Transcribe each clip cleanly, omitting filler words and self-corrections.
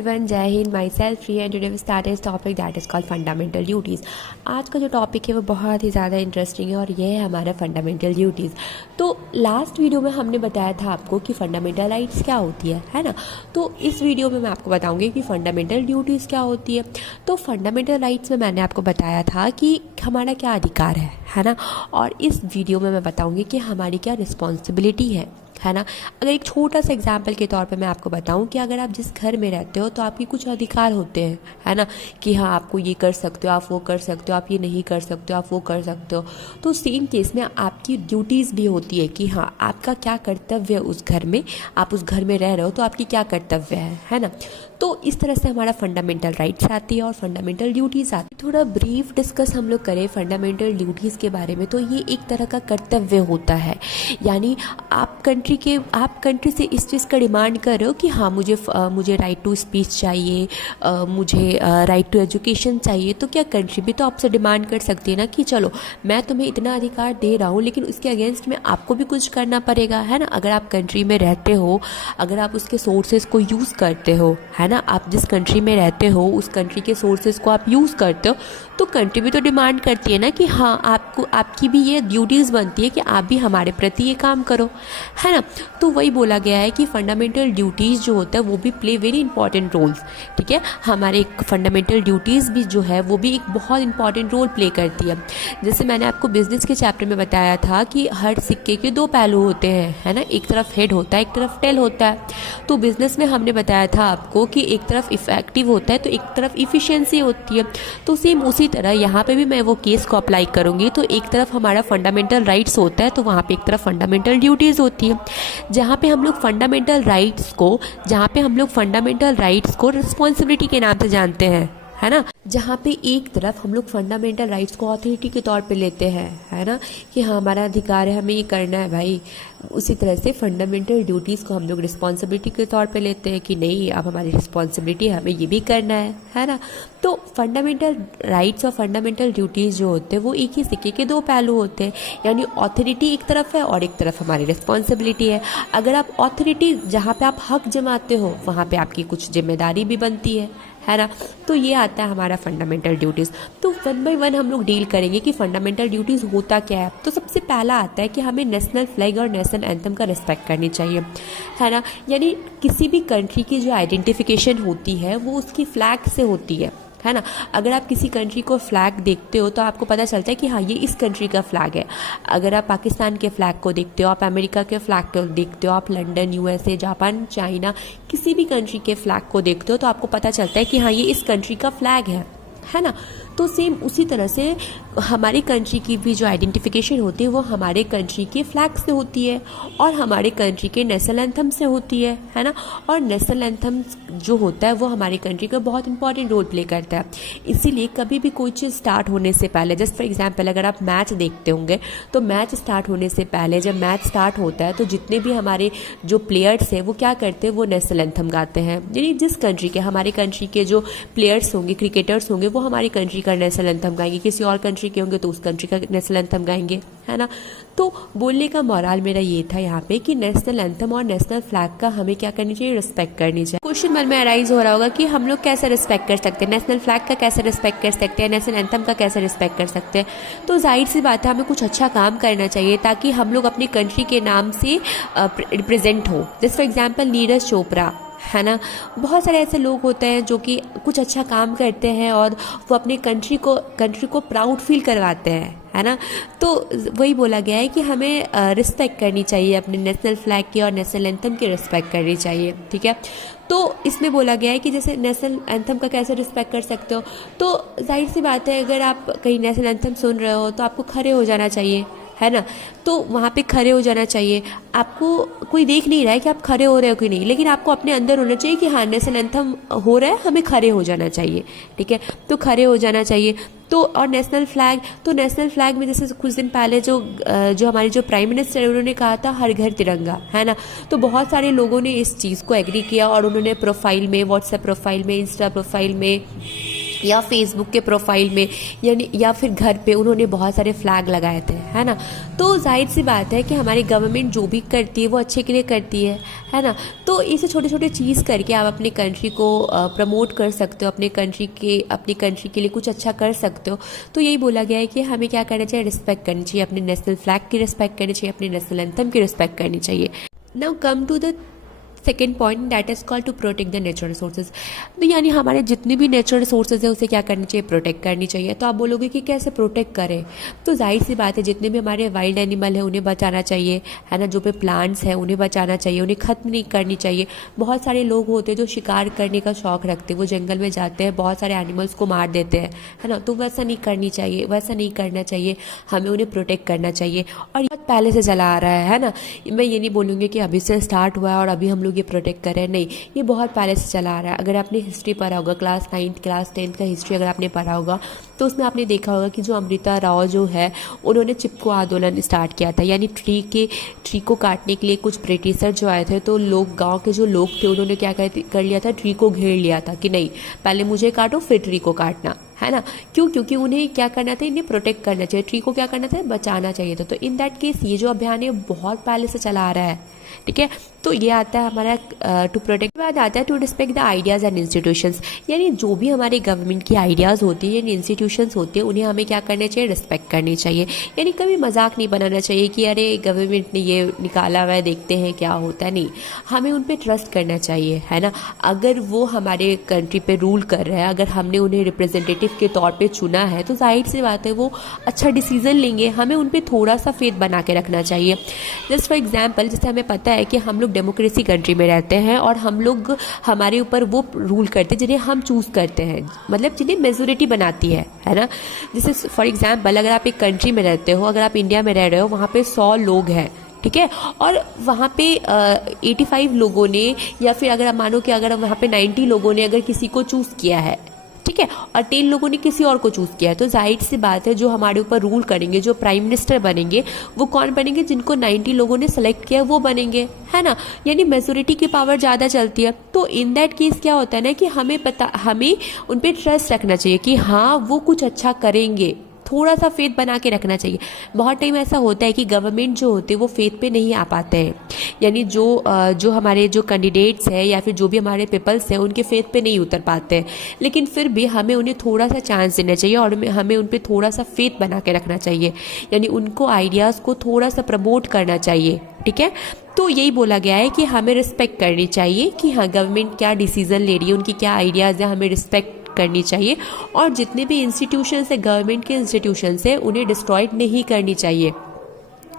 Everyone, Jai Hind. Myself free and today we start is topic that is called fundamental duties. आज का जो topic है वो बहुत ही ज़्यादा इंटरेस्टिंग है और ये है हमारा फंडामेंटल ड्यूटीज़। तो लास्ट वीडियो में हमने बताया था आपको कि फंडामेंटल राइट्स क्या होती है ना। तो इस वीडियो में मैं आपको बताऊँगी कि फंडामेंटल ड्यूटीज़ क्या होती है। तो फंडामेंटल राइट्स में मैंने आपको बताया था कि हमारा क्या अधिकार है ना। और इस वीडियो में मैं बताऊँगी कि हमारी क्या रिस्पॉन्सिबिलिटी है ना। अगर एक छोटा सा एग्जाम्पल के तौर पे मैं आपको बताऊं कि अगर आप जिस घर में रहते हो तो आपके कुछ अधिकार होते हैं, है ना, कि हाँ आपको ये कर सकते हो, आप वो कर सकते हो, आप ये नहीं कर सकते हो, आप वो कर सकते हो। तो सेम केस में आपकी ड्यूटीज़ भी होती है कि हाँ आपका क्या कर्तव्य है उस घर में, आप उस घर में रह रहे हो तो आपकी क्या कर्तव्य है ना। तो इस तरह से हमारा फंडामेंटल राइट्स आती है और फंडामेंटल ड्यूटीज़ आती है। थोड़ा ब्रीफ डिस्कस हम लोग करें फंडामेंटल ड्यूटीज़ के बारे में, तो ये एक तरह का कर्तव्य होता है। यानी आप कंट्री से इस चीज़ का डिमांड कर रहे हो कि हाँ मुझे राइट टू स्पीच चाहिए, मुझे राइट टू एजुकेशन चाहिए। तो क्या कंट्री भी तो आपसे डिमांड कर सकती है ना कि चलो मैं तुम्हें इतना अधिकार दे रहा हूँ लेकिन उसके अगेंस्ट में आपको भी कुछ करना पड़ेगा, है ना। अगर आप कंट्री में रहते हो, अगर आप उसके सोर्सेज को यूज़ करते हो, है ना, आप जिस कंट्री में रहते हो उस कंट्री के सोर्सेज को आप यूज़ करते हो, तो कंट्री भी तो डिमांड करती है ना कि हाँ आपकी भी ये ड्यूटीज़ बनती है कि आप भी हमारे प्रति ये काम करो, है ना। तो वही बोला गया है कि फंडामेंटल ड्यूटीज़ जो होता है वो भी प्ले वेरी इंपॉर्टेंट रोल्स। ठीक है, हमारे फंडामेंटल ड्यूटीज़ भी जो है वो भी एक बहुत इंपॉर्टेंट रोल प्ले करती है। जैसे मैंने आपको बिजनेस के चैप्टर में बताया था कि हर सिक्के के दो पहलू होते हैं, है ना। एक तरफ हेड होता है, एक तरफ टेल होता है। तो बिजनेस में हमने बताया था आपको कि एक तरफ इफेक्टिव होता है तो एक तरफ इफिशियंसी होती है। तो सेम उसी तरह यहाँ पे भी मैं वो केस को अप्लाई करूँगी। तो एक तरफ हमारा फंडामेंटल राइट्स होता है तो वहाँ पे एक तरफ फंडामेंटल ड्यूटीज़ होती है। जहाँ पे हम लोग फंडामेंटल राइट्स को रिस्पॉन्सिबिलिटी के नाम से जानते हैं, है ना। जहाँ पे एक तरफ हम लोग फंडामेंटल राइट्स को अथॉरिटी के तौर पे लेते हैं, है ना, कि हाँ हमारा अधिकार है, हमें ये करना है भाई। उसी तरह से फंडामेंटल ड्यूटीज़ को हम लोग रिस्पॉन्सिबिलिटी के तौर पे लेते हैं कि नहीं अब हमारी रिस्पॉन्सिबिलिटी है, हमें ये भी करना है ना। तो फंडामेंटल राइट्स और फंडामेंटल ड्यूटीज़ जो होते हैं वो एक ही सिक्के के दो पहलू होते हैं। यानी अथॉरिटी एक तरफ है और एक तरफ हमारी रिस्पॉन्सिबिलिटी है। अगर आप अथॉरिटी जहाँ पे आप हक जमाते हो वहाँ पे आपकी कुछ जिम्मेदारी भी बनती है ना। तो ये आता है हमारा फंडामेंटल ड्यूटीज़। तो वन बाय वन हम लोग डील करेंगे कि फंडामेंटल ड्यूटीज़ होता क्या है। तो सबसे पहला आता है कि हमें नेशनल फ्लैग और नेशनल एंथम का रिस्पेक्ट करनी चाहिए, है ना। यानी किसी भी कंट्री की जो आइडेंटिफिकेशन होती है वो उसकी फ्लैग से होती है ना। अगर आप किसी कंट्री को फ्लैग देखते हो तो आपको पता चलता है कि हाँ ये इस कंट्री का फ्लैग है। अगर आप पाकिस्तान के फ्लैग को देखते हो, आप अमेरिका के फ्लैग को देखते हो, आप लंदन, यूएसए, जापान, चाइना, किसी भी कंट्री के फ्लैग को देखते हो तो आपको पता चलता है कि हाँ ये इस कंट्री का फ्लैग है ना। तो सेम उसी तरह से हमारी कंट्री की भी जो आइडेंटिफिकेशन होती है वो हमारे कंट्री के फ्लैग से होती है और हमारे कंट्री के नेशनल एंथम से होती है ना। और नेशनल एंथम जो होता है वो हमारी कंट्री का बहुत इंपॉर्टेंट रोल प्ले करता है। इसीलिए कभी भी कोई चीज़ स्टार्ट होने से पहले, जस्ट फॉर एग्जांपल अगर आप मैच देखते होंगे तो मैच स्टार्ट होने से पहले जब मैच स्टार्ट होता है तो जितने भी हमारे जो प्लेयर्स हैं वो क्या करते हैं, वो नेशनल एंथम गाते हैं। यानी जिस कंट्री के, हमारी कंट्री के जो प्लेयर्स होंगे, क्रिकेटर्स होंगे, वो हमारी कंट्री का नेशनल एंथम गाएंगे। किसी और कंट्री के होंगे तो उस कंट्री का नेशनल एंथम गाएंगे, है ना। तो बोलने का मोरल मेरा ये था यहाँ पे कि नेशनल एंथम और नेशनल फ्लैग का हमें क्या करनी चाहिए, रिस्पेक्ट करनी चाहिए। क्वेश्चन मन में अराइज हो रहा होगा कि हम लोग कैसे रिस्पेक्ट कर सकते हैं, नेशनल फ्लैग का कैसे रिस्पेक्ट कर सकते हैं, नेशनल एंथम का कैसे रिस्पेक्ट कर सकते हैं। तो जाहिर सी बात है हमें कुछ अच्छा काम करना चाहिए ताकि हम लोग अपनी कंट्री के नाम से रिप्रेजेंट हो। जैसे फॉर एग्जाम्पल नीरज चोपड़ा, है ना। बहुत सारे ऐसे लोग होते हैं जो कि कुछ अच्छा काम करते हैं और वो अपने कंट्री को प्राउड फील करवाते हैं, है ना। तो वही बोला गया है कि हमें रिस्पेक्ट करनी चाहिए, अपने नेशनल फ्लैग की और नेशनल एंथम की रिस्पेक्ट करनी चाहिए। ठीक है, तो इसमें बोला गया है कि जैसे नेशनल एंथम का कैसे रिस्पेक्ट कर सकते हो। तो जाहिर सी बात है अगर आप कहीं नेशनल एंथम सुन रहे हो तो आपको खड़े हो जाना चाहिए, है ना। तो वहाँ पे खड़े हो जाना चाहिए। आपको कोई देख नहीं रहा है कि आप खड़े हो रहे हो कि नहीं, लेकिन आपको अपने अंदर होना चाहिए कि हाँ नेशनल एंथम हो रहा है, हमें खड़े हो जाना चाहिए। ठीक है, तो खड़े हो जाना चाहिए। तो और नेशनल फ्लैग में जैसे कुछ दिन पहले जो हमारे जो प्राइम मिनिस्टर है उन्होंने कहा था हर घर तिरंगा, है ना। तो बहुत सारे लोगों ने इस चीज़ को एग्री किया और उन्होंने प्रोफाइल में, व्हाट्सएप प्रोफाइल में, इंस्टा प्रोफाइल में, या फेसबुक के प्रोफाइल में, यानी या फिर घर पे उन्होंने बहुत सारे फ्लैग लगाए थे, है ना। तो जाहिर सी बात है कि हमारी गवर्नमेंट जो भी करती है वो अच्छे के लिए करती है ना। तो इसे छोटे छोटे चीज़ करके आप अपने कंट्री को प्रमोट कर सकते हो, अपनी कंट्री के लिए कुछ अच्छा कर सकते हो। तो यही बोला गया है कि हमें क्या करना चाहिए, रिस्पेक्ट करनी चाहिए, अपने नेशनल फ्लैग की रिस्पेक्ट करनी चाहिए, अपने नेशनल एंथम की रिस्पेक्ट करनी चाहिए। Now come to the second point, that is called to protect the natural resources. तो यानी हमारे जितने भी नेचुरल रिसोर्सेज है उसे क्या करनी चाहिए, प्रोटेक्ट करनी चाहिए। तो आप बोलोगे कि कैसे प्रोटेक्ट करें, तो जाहिर सी बात है जितने भी हमारे वाइल्ड एनिमल है उन्हें बचाना चाहिए, है ना। जो पे प्लांट्स हैं उन्हें बचाना चाहिए, उन्हें ख़त्म नहीं करनी चाहिए। बहुत सारे लोग होते हैं जो शिकार करने का शौक़ रखते हैं, वो जंगल में जाते हैं, बहुत सारे एनिमल्स को मार देते हैं, है ना। तो वैसा नहीं करनी चाहिए, वैसा नहीं करना चाहिए, हमें उन्हें प्रोटेक्ट करना चाहिए। और बहुत पहले से चला आ रहा है ना। मैं ये नहीं बोलूँगी कि अभी से स्टार्ट हुआ है और अभी हम लोग ये प्रोटेक्ट करें, नहीं, ये बहुत पहले से चला आ रहा है। अगर आपने हिस्ट्री पढ़ा होगा, क्लास 9th क्लास 10th का हिस्ट्री अगर आपने पढ़ा होगा, तो उसमें आपने देखा होगा कि जो अमृता राव जो है उन्होंने चिपको आंदोलन स्टार्ट किया था। यानी ट्री को काटने के लिए कुछ ब्रिटिशर जो आए थे, तो लोग, गांव के जो लोग थे, उन्होंने क्या कर लिया था, ट्री को घेर लिया था कि नहीं, पहले मुझे काटो फिर ट्री को काटना, है ना। क्यों? क्योंकि उन्हें क्या करना था, इन्हें प्रोटेक्ट करना चाहिए, ट्री को क्या करना था, बचाना चाहिए था। तो इन दैट केस ये जो अभियान है बहुत पहले से चला आ रहा है, ठीक है। तो ये आता है हमारा टू प्रोटेक्ट। बाद आता है to respect the ideas and institutions. यानी जो भी हमारे गवर्नमेंट की आइडियाज़ होती है, यानी इंस्टीट्यूशंस होते हैं, उन्हें हमें क्या करना चाहिए, रिस्पेक्ट करनी चाहिए। यानी कभी मजाक नहीं बनाना चाहिए कि अरे गवर्नमेंट ने ये निकाला हुआ है, देखते हैं क्या होता है, नहीं, हमें उन पर ट्रस्ट करना चाहिए, है ना। अगर वो हमारे कंट्री पे रूल कर रहे हैं, अगर हमने उन्हें रिप्रेजेंटेटिव के तौर पे चुना है, तो जाहिर सी बात है वो अच्छा डिसीजन लेंगे, हमें उन पर थोड़ा सा फेथ बना के रखना चाहिए। जस्ट फॉर एग्जाम्पल, जैसे हमें पता है कि हम लोग डेमोक्रेसी कंट्री में रहते हैं और हम लोग, हमारे ऊपर वो रूल करते हैं जिन्हें हम चूज़ करते हैं, मतलब जिन्हें मेजोरिटी बनाती है ना। जैसे फॉर एग्जाम्पल, अगर आप एक कंट्री में रहते हो, अगर आप इंडिया में रह रहे हो, वहाँ पे 100 लोग हैं, ठीक है, और वहाँ पे 85 लोगों ने, या फिर अगर मानो कि अगर वहाँ पे 90 लोगों ने अगर किसी को चूज़ किया है, ठीक है, और 10 लोगों ने किसी और को चूज़ किया है, तो जाहिर सी बात है जो हमारे ऊपर रूल करेंगे, जो प्राइम मिनिस्टर बनेंगे, वो कौन बनेंगे, जिनको 90 लोगों ने सेलेक्ट किया वो बनेंगे, है ना। यानी मेजोरिटी की पावर ज़्यादा चलती है। तो इन दैट केस क्या होता है ना कि हमें उन पर ट्रस्ट रखना चाहिए कि हाँ वो कुछ अच्छा करेंगे, थोड़ा सा फेथ बना के रखना चाहिए। बहुत टाइम ऐसा होता है कि गवर्नमेंट जो होते हैं वो फेथ पे नहीं आ पाते हैं, यानी जो हमारे जो कैंडिडेट्स हैं या फिर जो भी हमारे पीपल्स हैं उनके फेथ पे नहीं उतर पाते हैं, लेकिन फिर भी हमें उन्हें थोड़ा सा चांस देना चाहिए और हमें उन पर थोड़ा सा फेथ बना के रखना चाहिए, यानी उनको आइडियाज़ को थोड़ा सा प्रमोट करना चाहिए, ठीक है। तो यही बोला गया है कि हमें रिस्पेक्ट करनी चाहिए कि हाँ गवर्नमेंट क्या डिसीज़न ले रही है, उनकी क्या आइडियाज़ है, हमें रिस्पेक्ट करनी चाहिए। और जितने भी इंस्टीट्यूशंस है, गवर्नमेंट के इंस्टीट्यूशंस है, उन्हें डिस्ट्रॉयड नहीं करनी चाहिए।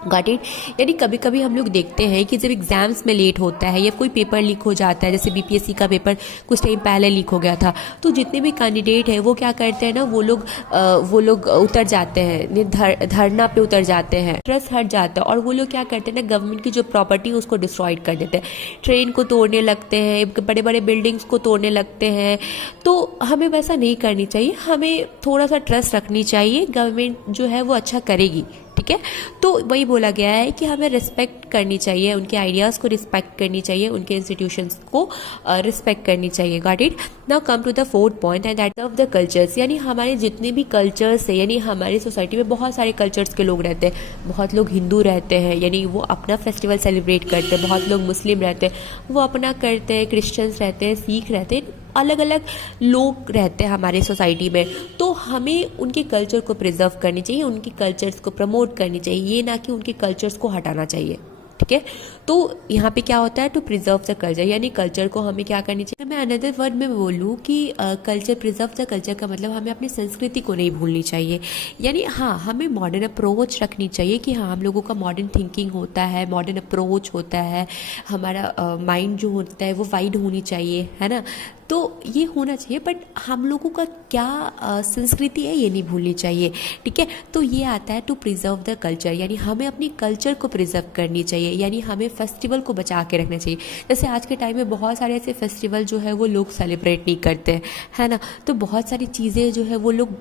Got it. यानी कभी कभी हम लोग देखते हैं कि जब एग्जाम्स में लेट होता है या कोई पेपर लीक हो जाता है, जैसे बीपीएससी का पेपर कुछ टाइम पहले लीक हो गया था, तो जितने भी कैंडिडेट हैं वो क्या करते हैं ना, वो लोग उतर जाते हैं, धरना पे उतर जाते हैं, ट्रस्ट हट जाता है, और वो लोग क्या करते हैं ना, गवर्नमेंट की जो प्रॉपर्टी है उसको डिस्ट्रॉयड कर देते हैं, ट्रेन को तोड़ने लगते हैं, बड़े बड़े बिल्डिंग्स को तोड़ने लगते हैं। तो हमें वैसा नहीं करनी चाहिए, हमें थोड़ा सा ट्रस्ट रखनी चाहिए, गवर्नमेंट जो है वो अच्छा करेगी, ठीक है। तो वही बोला गया है कि हमें रिस्पेक्ट करनी चाहिए, उनके आइडियाज़ को रिस्पेक्ट करनी चाहिए, उनके इंस्टीट्यूशंस को रिस्पेक्ट करनी चाहिए। Got it. Now come to the fourth point and that of the cultures. यानी हमारे जितने भी कल्चर्स है, यानी हमारी सोसाइटी में बहुत सारे कल्चर्स के लोग रहते हैं। बहुत लोग हिंदू रहते हैं, यानी वो अपना फेस्टिवल सेलिब्रेट करते हैं, बहुत लोग मुस्लिम रहते हैं, वो अपना करते हैं, क्रिश्चियंस रहते हैं, सिख रहते हैं, अलग अलग लोग रहते हैं हमारे सोसाइटी में। तो हमें उनके कल्चर को प्रिजर्व करनी चाहिए, उनके कल्चर्स को प्रमोट करनी चाहिए, ये ना कि उनके कल्चर्स को हटाना चाहिए, ठीक है। तो यहाँ पे क्या होता है, टू प्रिजर्व द कल्चर, यानी कल्चर को हमें क्या करनी चाहिए। मैं अनदर वर्ड में बोलूँ कि कल्चर, प्रिजर्व द कल्चर का मतलब हमें अपनी संस्कृति को नहीं भूलनी चाहिए। यानी हाँ, हमें मॉडर्न अप्रोच रखनी चाहिए कि हाँ हम लोगों का मॉडर्न थिंकिंग होता है, मॉडर्न अप्रोच होता है, हमारा माइंड जो होता है वो वाइड होनी चाहिए, है ना। तो ये होना चाहिए, बट हम लोगों का क्या संस्कृति है ये नहीं भूलनी चाहिए, ठीक है। तो ये आता है टू प्रिजर्व द कल्चर, यानी हमें अपनी कल्चर को प्रिजर्व करनी चाहिए, यानी हमें फेस्टिवल को बचा के रखना चाहिए। जैसे आज के टाइम में बहुत सारे ऐसे फेस्टिवल जो है वो लोग सेलिब्रेट नहीं करते, है ना। तो बहुत सारी चीज़ें जो है वो लोग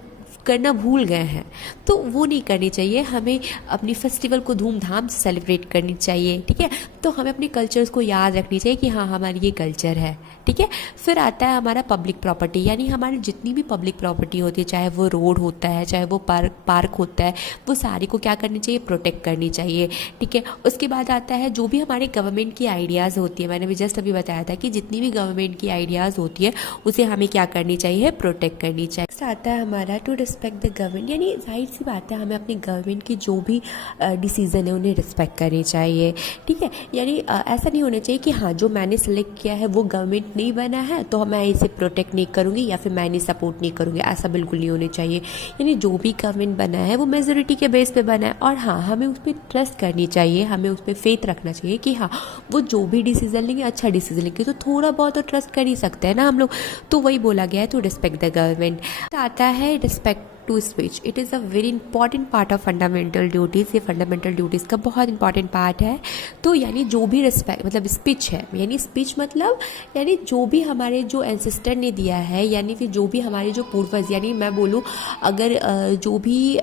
करना भूल गए हैं, तो वो नहीं करनी चाहिए। हमें अपनी फेस्टिवल को धूमधाम से सेलिब्रेट करनी चाहिए, ठीक है। तो हमें अपने कल्चर्स को याद रखनी चाहिए कि हाँ हमारी ये कल्चर है, ठीक है। फिर आता है हमारा पब्लिक प्रॉपर्टी, यानी हमारी जितनी भी पब्लिक प्रॉपर्टी होती है, चाहे वो रोड होता है, चाहे वो पार्क होता है, वो सारी को क्या करनी चाहिए, प्रोटेक्ट करनी चाहिए, ठीक है। उसके बाद आता है जो भी हमारे गवर्नमेंट की आइडियाज़ होती है, मैंने भी जस्ट अभी बताया था कि जितनी भी गवर्नमेंट की आइडियाज़ होती है उसे हमें क्या करनी चाहिए, प्रोटेक्ट करनी चाहिए। नेक्स्ट आता है हमारा टू रिस्पेक्ट द गवर्नमेंट, यानी जाहिर सी बात है हमें अपनी गवर्नमेंट की जो भी डिसीज़न है उन्हें रिस्पेक्ट करनी चाहिए, ठीक है। यानी ऐसा नहीं होना चाहिए कि हाँ जो मैंने सेलेक्ट किया है वो गवर्नमेंट नहीं बना है तो मैं इसे प्रोटेक्ट नहीं करूँगी या फिर मैं इन्हें सपोर्ट नहीं करूँगी, ऐसा बिल्कुल नहीं होना चाहिए। यानी जो भी गवर्नमेंट बना है वो मेजोरिटी के बेस पे बना है और हाँ हमें उस पर ट्रस्ट करनी चाहिए, हमें उस पर फेथ रखना चाहिए कि हाँ वो जो भी डिसीजन लेंगे अच्छा डिसीजन लेंगे, तो थोड़ा बहुत तो ट्रस्ट कर ही सकते हैं ना हम लोग। तो वही बोला गया है टू रिस्पेक्ट द गवर्नमेंट। आता है respect to speech, it is a very important part of fundamental duties, ये फंडामेंटल ड्यूटीज़ का बहुत इंपॉर्टेंट पार्ट है। तो यानी जो भी रिस्पेक्ट मतलब स्पीच है, यानी स्पीच मतलब यानी जो भी हमारे जो एंसेस्टर ने दिया है, यानी फिर जो भी हमारे जो पूर्वज, यानी मैं बोलूँ अगर जो भी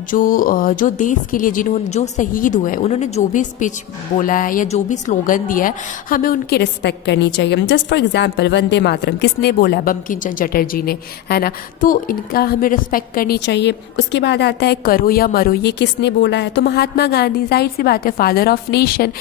जो देश के लिए जिन्होंने जो शहीद हुए उन्होंने जो भी स्पीच बोला है या जो भी स्लोगन दिया है हमें उनकी रिस्पेक्ट करनी चाहिए। Just for example Vande Mataram किसने बोला, बंकिम चंद्र चटर्जी ने, है ना, तो इनका हमें रिस्पेक्ट करनी चाहिए। उसके बाद आता है करो या मरो, ये किसने बोला है, तो महात्मा गांधी, जाहिर सी बात है फादर ऑफ नेशन,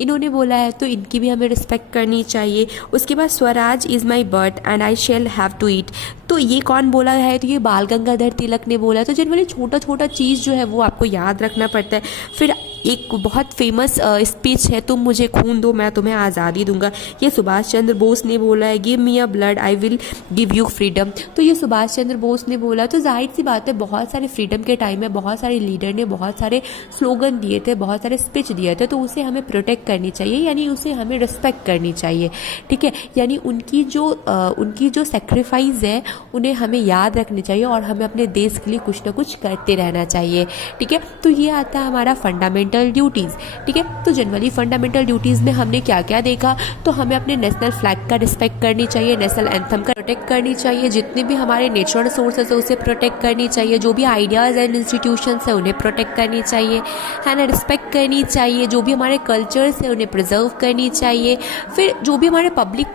इन्होंने बोला है तो इनकी भी हमें रिस्पेक्ट करनी चाहिए। उसके बाद Swaraj is my birth and I shall have to eat, तो ये कौन बोला है, तो ये बाल गंगाधर तिलक ने बोला। तो जनरली छोटा छोटा चीज़ जो है वो आपको याद रखना पड़ता है। फिर एक बहुत फेमस स्पीच है, तुम मुझे खून दो मैं तुम्हें आज़ादी दूंगा, ये सुभाष चंद्र बोस ने बोला है। Give me a blood I will give you freedom, तो ये सुभाष चंद्र बोस ने बोला। तो जाहिर सी बात है बहुत सारे फ्रीडम के टाइम में बहुत सारे लीडर ने बहुत सारे स्लोगन दिए थे, बहुत सारे स्पीच दिए थे, तो उसे हमें प्रोटेक्ट करनी चाहिए, यानी उसे हमें रिस्पेक्ट करनी चाहिए, ठीक है। यानी उनकी जो सेक्रीफाइस है उन्हें हमें याद रखनी चाहिए और हमें अपने देश के लिए कुछ ना कुछ करते रहना चाहिए, ठीक है। तो ये आता है हमारा फंडामेंटल ड्यूटीज़, ठीक है। तो जनरली फंडामेंटल ड्यूटीज़ में हमने क्या क्या देखा, तो हमें अपने नेशनल फ्लैग का रिस्पेक्ट करनी चाहिए, नेशनल एंथम का प्रोटेक्ट करनी चाहिए, जितने भी हमारे नेचुरल रिसोर्सेज है उसे प्रोटेक्ट करनी चाहिए, जो भी आइडियाज़ एंड इंस्टीट्यूशंस है उन्हें प्रोटेक्ट करनी चाहिए, है ना, रिस्पेक्ट करनी चाहिए, जो भी हमारे कल्चर्स है उन्हें प्रिजर्व करनी चाहिए। फिर जो भी हमारे पब्लिक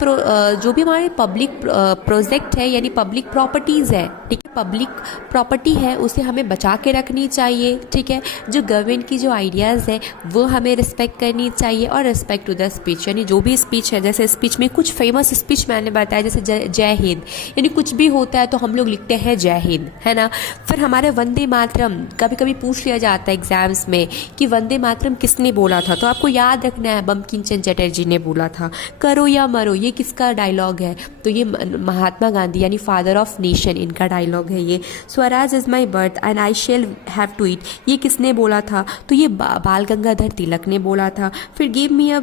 प्रोजेक्ट है यानी पब्लिक प्रॉपर्टीज़ है, ठीक है, पब्लिक प्रॉपर्टी है उसे हमें बचा के रखनी चाहिए, ठीक है। जो गवर्नमेंट की जो आइडियाज़ है वो हमें रिस्पेक्ट करनी चाहिए और रिस्पेक्ट टू द स्पीच, यानी जो भी स्पीच है, जैसे स्पीच में कुछ फेमस स्पीच मैंने बताया, जैसे जय हिंद, यानी कुछ भी होता है तो हम लोग लिखते हैं जय हिंद, है ना। फिर हमारे वंदे मातरम कभी कभी पूछ लिया जाता है एग्जाम्स में कि वंदे मातरम किसने बोला था, तो आपको याद रखना है बंकिम चंद्र चटर्जी ने बोला था। करो या मरो ये किसका डायलॉग है, तो ये महात्मा गांधी यानी फादर ऑफ नेशन इनका डायलॉग है ये। Swaraj is my birth and I shall have to eat, ये किसने बोला था, तो ये बाल गंगाधर तिलक ने बोला था। फिर give me a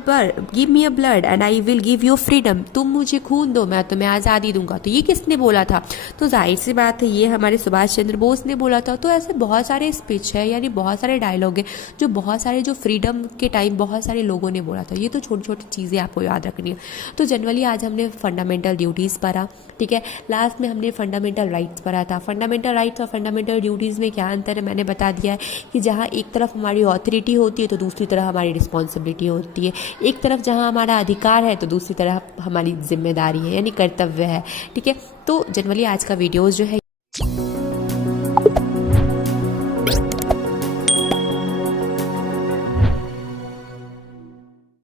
blood and I will give you freedom, तुम मुझे खून दो मैं तुम्हें आज़ादी दूंगा, तो ये किसने बोला था, तो जाहिर सी बात है ये हमारे सुभाष चंद्र बोस ने बोला था। तो ऐसे बहुत सारे स्पीच है यानी बहुत सारे डायलॉग है जो बहुत सारे जो फ्रीडम के टाइम बहुत सारे लोगों ने बोला था। ये तो छोटी छोटी चीज़ें आपको याद रखनी है। तो जनरली आज हमने फंडामेंटल ड्यूटीज़ पढ़ा, ठीक है। लास्ट में हमने फंडामेंटल राइट्स पढ़ा था। फंडामेंटल राइट्स और फंडामेंटल ड्यूटीज़ में क्या अंतर है मैंने बता दिया है कि जहाँ एक तरफ हमारी ऑथोरिटी होती है तो दूसरी तरफ हमारी रिस्पॉन्सिबिलिटी होती है, एक तरफ जहाँ हमारा अधिकार है तो दूसरी तरफ हमारी जिम्मेदारी है यानी कर्तव्य है, ठीक है। तो जनरली आज का वीडियोज़ जो है